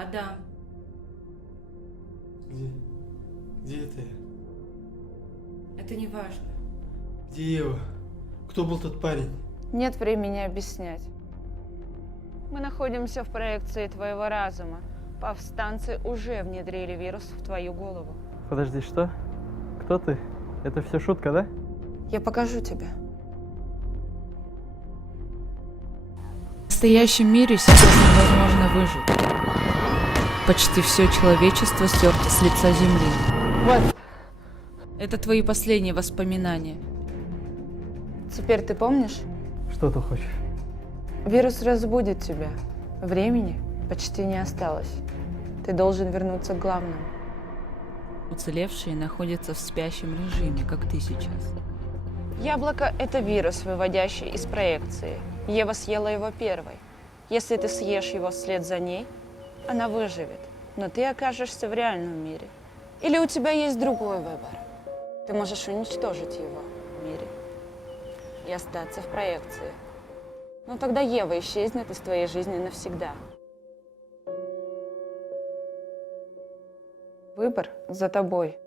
Адам. Где? Где это я? Это не важно. Где Ева? Кто был тот парень? Нет времени объяснять. Мы находимся в проекции твоего разума. Повстанцы уже внедрили вирус в твою голову. Подожди, что? Кто ты? Это все шутка, да? Я покажу тебе. В настоящем мире сейчас невозможно выжить. Почти все человечество стерто с лица земли. Вот. Это твои последние воспоминания. Теперь ты помнишь? Что ты хочешь? Вирус разбудит тебя. Времени почти не осталось. Ты должен вернуться к главному. Уцелевшие находятся в спящем режиме, как ты сейчас. Яблоко – это вирус, выводящий из проекции. Ева съела его первой. Если ты съешь его вслед за ней, она выживет, но ты окажешься в реальном мире. Или у тебя есть другой выбор. Ты можешь уничтожить его в мире и остаться в проекции. Но тогда Ева исчезнет из твоей жизни навсегда. Выбор за тобой.